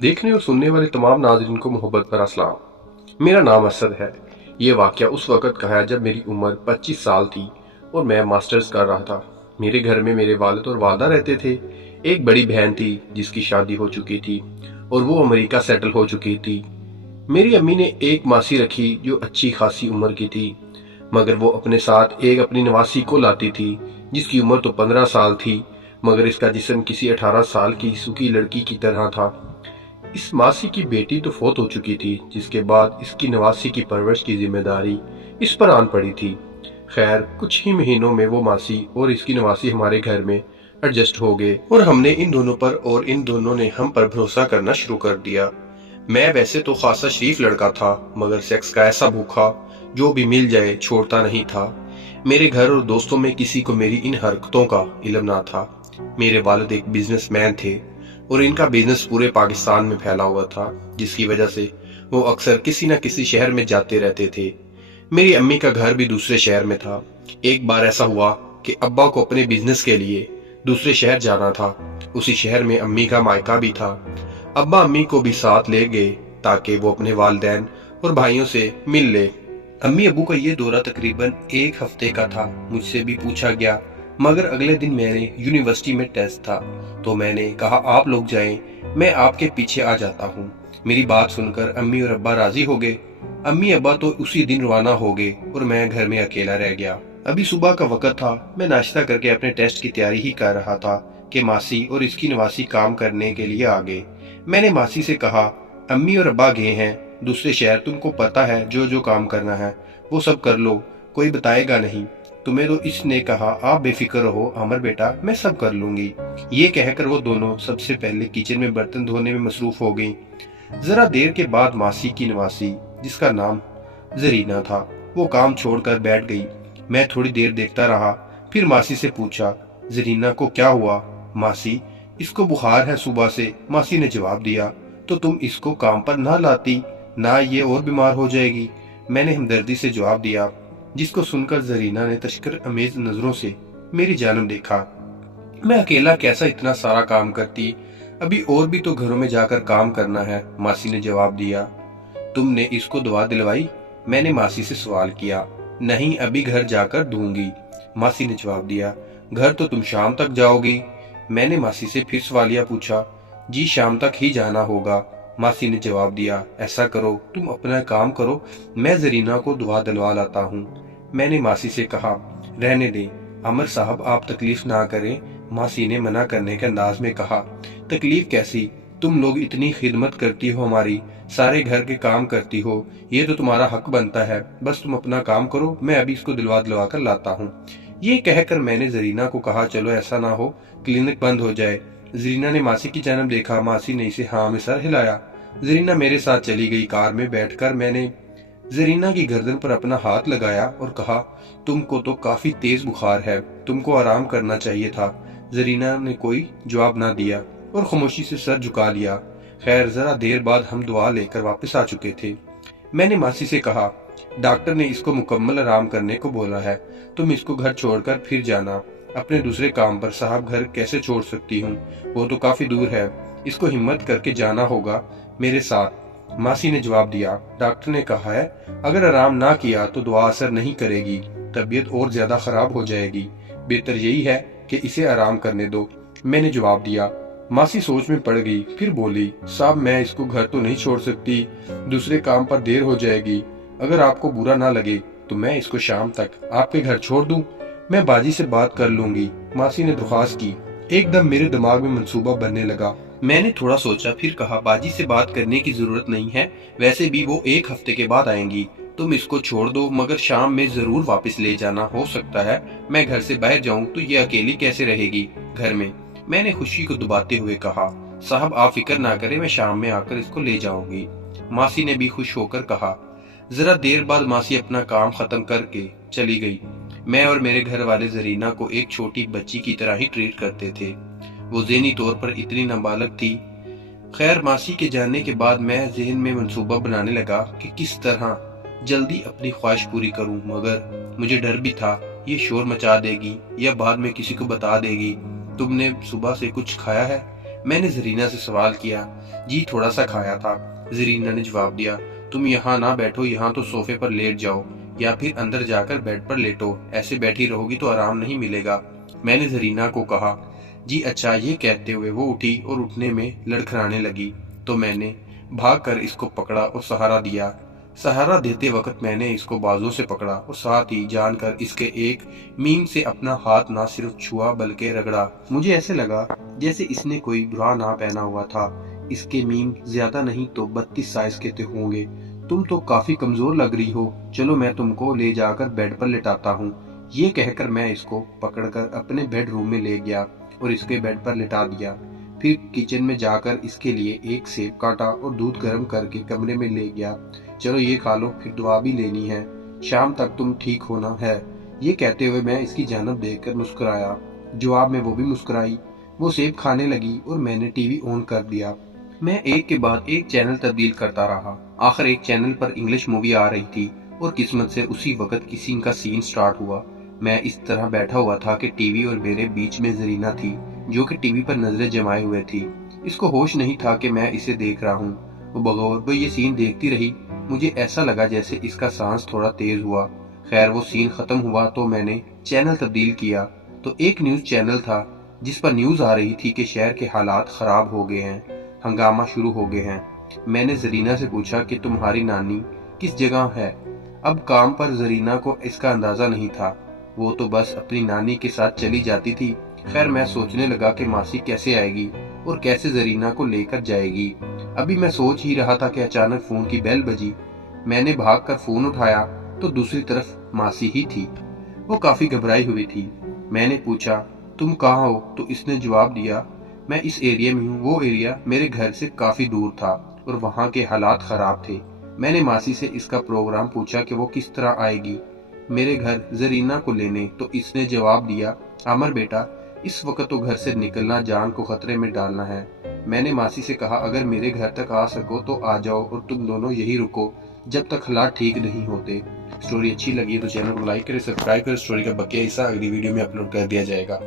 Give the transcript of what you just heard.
देखने और सुनने वाले तमाम नाज़रीन को मोहब्बत भरा सलाम। मेरा नाम असद है। ये वाक़या उस वक़्त का है जब मेरी उम्र 25 साल थी और मैं मास्टर्स कर रहा था। मेरे घर में मेरे वालिद और वालदा रहते थे। एक बड़ी बहन थी जिसकी शादी हो चुकी थी और वो अमेरिका सेटल हो चुकी थी। मेरी अम्मी ने एक मासी रखी जो अच्छी खासी उम्र की थी, मगर वो अपने साथ एक अपनी नवासी को लाती थी जिसकी उम्र तो 15 साल थी, मगर इसका जिस्म किसी 18 साल की सूखी लड़की की तरह था। इस मासी की बेटी तो फौत हो चुकी थी, जिसके बाद इसकी नवासी की परवरिश की जिम्मेदारी इस पर आन पड़ी थी। खैर, कुछ ही महीनों में वो मासी और इसकी नवासी हमारे घर में एडजस्ट हो गए और हमने इन दोनों पर और इन दोनों ने हम पर भरोसा करना शुरू कर दिया। मैं वैसे तो खासा शरीफ लड़का था, मगर सेक्स का ऐसा भूखा जो भी मिल जाए छोड़ता नहीं था। मेरे घर और दोस्तों में किसी को मेरी इन हरकतों का इल्म ना था। मेरे वालिद एक बिजनेसमैन थे और इनका बिजनेस पूरे पाकिस्तान में फैला हुआ था, जिसकी वजह से वो अक्सर किसी न किसी शहर में जाते रहते थे। मेरी अम्मी का घर भी दूसरे शहर में था। एक बार ऐसा हुआ कि अब्बा को अपने बिजनेस के लिए दूसरे शहर जाना था। उसी शहर में अम्मी का मायका भी था। अब्बा अम्मी को भी साथ ले गए ताकि वो अपने वालिदैन और भाइयों से मिल ले। अम्मी अबू का ये दौरा तकरीबन एक हफ्ते का था। मुझसे भी पूछा गया, मगर अगले दिन मेरे यूनिवर्सिटी में टेस्ट था, तो मैंने कहा आप लोग जाएं, मैं आपके पीछे आ जाता हूँ। मेरी बात सुनकर अम्मी और अब्बा राजी हो गए। अम्मी अब्बा तो उसी दिन रवाना हो गए और मैं घर में अकेला रह गया। अभी सुबह का वक्त था। मैं नाश्ता करके अपने टेस्ट की तैयारी ही कर रहा था कि मासी और इसकी नवासी काम करने के लिए आ गए। मैंने मासी से कहा, अम्मी और अब्बा गए हैं दूसरे शहर, तुमको पता है जो जो काम करना है वो सब कर लो, कोई बताएगा नहीं तुम्हें। तो इसने कहा, आप बेफिक्र रहो अमर बेटा, मैं सब कर लूंगी। ये कहकर वो दोनों सबसे पहले किचन में बर्तन धोने में मसरूफ हो गई। जरा देर के बाद मासी की नवासी, जिसका नाम जरीना था, वो काम छोड़कर बैठ गई। मैं थोड़ी देर देखता रहा, फिर मासी से पूछा, जरीना को क्या हुआ? मासी, इसको बुखार है सुबह से। मासी ने जवाब दिया, तो तुम इसको काम पर ना लाती, ना ये और बीमार हो जाएगी। मैंने हमदर्दी से जवाब दिया, जिसको सुनकर जरीना ने तशकर अमेज नजरों से मेरी जानब देखा। मैं अकेला कैसा इतना सारा काम करती, अभी और भी तो घरों में जाकर काम करना है। मासी ने जवाब दिया, तुमने इसको दवा दिलवाई? मैंने मासी से सवाल किया। नहीं, अभी घर जाकर दूंगी। मासी ने जवाब दिया, घर तो तुम शाम तक जाओगी? मैंने मासी से फिर सवालिया पूछा। जी, शाम तक ही जाना होगा। मासी ने जवाब दिया, ऐसा करो तुम अपना काम करो, मैं जरीना को दवा दिलवा लाता हूँ। मैंने मासी से कहा, रहने दे अमर साहब, आप तकलीफ ना करें। मासी ने मना करने के अंदाज में कहा, तकलीफ कैसी, तुम लोग इतनी खिदमत करती हो हमारी, सारे घर के काम करती हो, ये तो तुम्हारा हक बनता है। बस तुम अपना काम करो, मैं अभी इसको दिलवा कर लाता हूँ। ये कहकर मैंने जरीना को कहा, चलो ऐसा ना हो क्लिनिक बंद हो जाए। जरीना ने मासी की जानब देखा। मासी ने इसे हाँ में सर हिलाया। जरीना मेरे साथ चली गई। कार में बैठकर मैंने जरीना की गर्दन पर अपना हाथ लगाया और कहा, तुमको तो काफी तेज बुखार है, तुमको आराम करना चाहिए था। जरीना ने कोई जवाब ना दिया और खामोशी से सर झुका लिया। खैर, जरा देर बाद हम दुआ लेकर वापस आ चुके थे। मैंने मासी से कहा, डॉक्टर ने इसको मुकम्मल आराम करने को बोला है, तुम इसको घर छोड़कर फिर जाना अपने दूसरे काम पर। साहब, घर कैसे छोड़ सकती हूँ, वो तो काफी दूर है, इसको हिम्मत करके जाना होगा मेरे साथ। मासी ने जवाब दिया, डॉक्टर ने कहा है अगर आराम ना किया तो दुआ असर नहीं करेगी, तबीयत और ज्यादा खराब हो जाएगी, बेहतर यही है कि इसे आराम करने दो। मैंने जवाब दिया। मासी सोच में पड़ गई, फिर बोली, साहब मैं इसको घर तो नहीं छोड़ सकती, दूसरे काम पर देर हो जाएगी। अगर आपको बुरा ना लगे तो मैं इसको शाम तक आपके घर छोड़ दूं, मैं बाजी से बात कर लूंगी। मासी ने दरख्वास्त की। एकदम मेरे दिमाग में मंसूबा बनने लगा। मैंने थोड़ा सोचा, फिर कहा, बाजी से बात करने की जरूरत नहीं है, वैसे भी वो एक हफ्ते के बाद आएंगी, तुम इसको छोड़ दो, मगर शाम में जरूर वापस ले जाना। हो सकता है मैं घर से बाहर जाऊं तो ये अकेली कैसे रहेगी घर में। मैंने खुशी को दबाते हुए कहा, साहब आप फिक्र ना करें, मैं शाम में आकर इसको ले जाऊंगी। मासी ने भी खुश होकर कहा। जरा देर बाद मासी अपना काम खत्म करके चली गई। मैं और मेरे घर वाले जरीना को एक छोटी बच्ची की तरह ही ट्रीट करते थे। वो ज़हनी तौर पर इतनी नाबालग थी। खैर, मासी के जाने के बाद मैं जहन में मंसूबा बनाने लगा कि किस तरह जल्दी अपनी ख्वाहिश पूरी करूं, मगर मुझे डर भी था ये शोर मचा देगी या बाद में किसी को बता देगी, तुमने सुबह से कुछ खाया है? میں نے زرینہ سے سوال کیا، جی تھوڑا سا کھایا تھا۔ زرینہ نے جواب دیا، تم یہاں نہ بیٹھو، یہاں تو صوفے پر لیٹ جاؤ یا پھر اندر جا کر بیڈ پر لیٹو، ایسے بیٹھی رہو گی تو آرام نہیں ملے گا۔ میں نے زرینہ کو کہا، جی اچھا۔ یہ کہتے ہوئے وہ اٹھی اور اٹھنے میں لڑکھڑانے لگی تو میں نے بھاگ کر اس کو پکڑا اور سہارا دیا۔ سہارا دیتے وقت میں نے اس کو بازو سے پکڑا اور ساتھ ہی جان کر اس کے ایک میم سے اپنا ہاتھ نہ صرف چھوا بلکہ رگڑا۔ مجھے ایسے لگا جیسے اس نے کوئی برا نہ پہنا ہوا تھا۔ اس کے میم زیادہ نہیں تو 32 سائز کے ہوں گے۔ تم تو کافی کمزور لگ رہی ہو، چلو میں تم کو لے جا کر بیڈ پر لٹاتا ہوں۔ یہ کہہ کر میں اس کو پکڑ کر اپنے بیڈ روم میں لے گیا اور اس کے بیڈ پر لٹا دیا۔ پھر کچن میں جا کر اس کے لیے ایک سیب کاٹا اور دودھ گرم کر کے کمرے میں لے گیا۔ چلو یہ کھا لو، پھر دعا بھی لینی ہے، شام تک تم ٹھیک ہونا ہے۔ یہ کہتے ہوئے میں اس کی جانب دیکھ کر مسکرایا۔ جواب میں وہ بھی مسکرائی۔ وہ سیب کھانے لگی اور میں نے ٹی وی آن کر دیا۔ میں ایک کے بعد ایک چینل تبدیل کرتا رہا۔ آخر ایک چینل پر انگلش مووی آ رہی تھی اور قسمت سے اسی وقت کسی کا سین سٹارٹ ہوا۔ میں اس طرح بیٹھا ہوا تھا کہ ٹی وی اور میرے بیچ میں زرینہ تھی جو کہ ٹی وی پر نظریں جمائے ہوئے تھی۔ اس کو ہوش نہیں تھا کہ میں اسے دیکھ رہا ہوں۔ وہ بغور وہ یہ سین دیکھتی رہی۔ مجھے ایسا لگا جیسے اس کا سانس تھوڑا تیز ہوا۔ خیر وہ سین ختم ہوا تو میں نے چینل تبدیل کیا تو ایک نیوز چینل تھا جس پر نیوز آ رہی تھی کہ شہر کے حالات خراب ہو گئے ہیں، ہنگامہ شروع ہو گئے ہیں۔ میں نے زرینہ سے پوچھا کہ تمہاری نانی کس جگہ ہے؟ اب کام پر زرینہ کو اس کا اندازہ نہیں تھا، وہ تو بس اپنی نانی کے ساتھ چلی جاتی تھی۔ خیر میں سوچنے لگا کہ ماسی کیسے آئے گی اور کیسے زرینہ کو لے کر جائے گی۔ ابھی میں سوچ ہی رہا تھا کہ اچانک فون کی بیل بجی۔ میں نے بھاگ کر فون اٹھایا تو دوسری طرف ماسی ہی تھی۔ وہ کافی گھبرائی ہوئی تھی۔ میں نے پوچھا، تم کہاں ہو؟ تو اس نے جواب دیا، میں اس ایریا میں ہوں۔ وہ ایریا میرے گھر سے کافی دور تھا اور وہاں کے حالات خراب تھے۔ میں نے ماسی سے اس کا پروگرام پوچھا کہ وہ کس طرح آئے گی میرے گھر زرینہ کو لینے، تو اس نے جواب دیا، عامر بیٹا اس وقت تو گھر سے نکلنا جان کو خطرے میں ڈالنا ہے۔ میں نے ماسی سے کہا، اگر میرے گھر تک آ سکو تو آ جاؤ اور تم دونوں یہی رکو جب تک حالات ٹھیک نہیں ہوتے۔ سٹوری اچھی لگی تو چینل کو لائک کریں، سبسکرائب کریں۔ سٹوری کا بقیہ حصہ اگلی ویڈیو میں اپلوڈ کر دیا جائے گا۔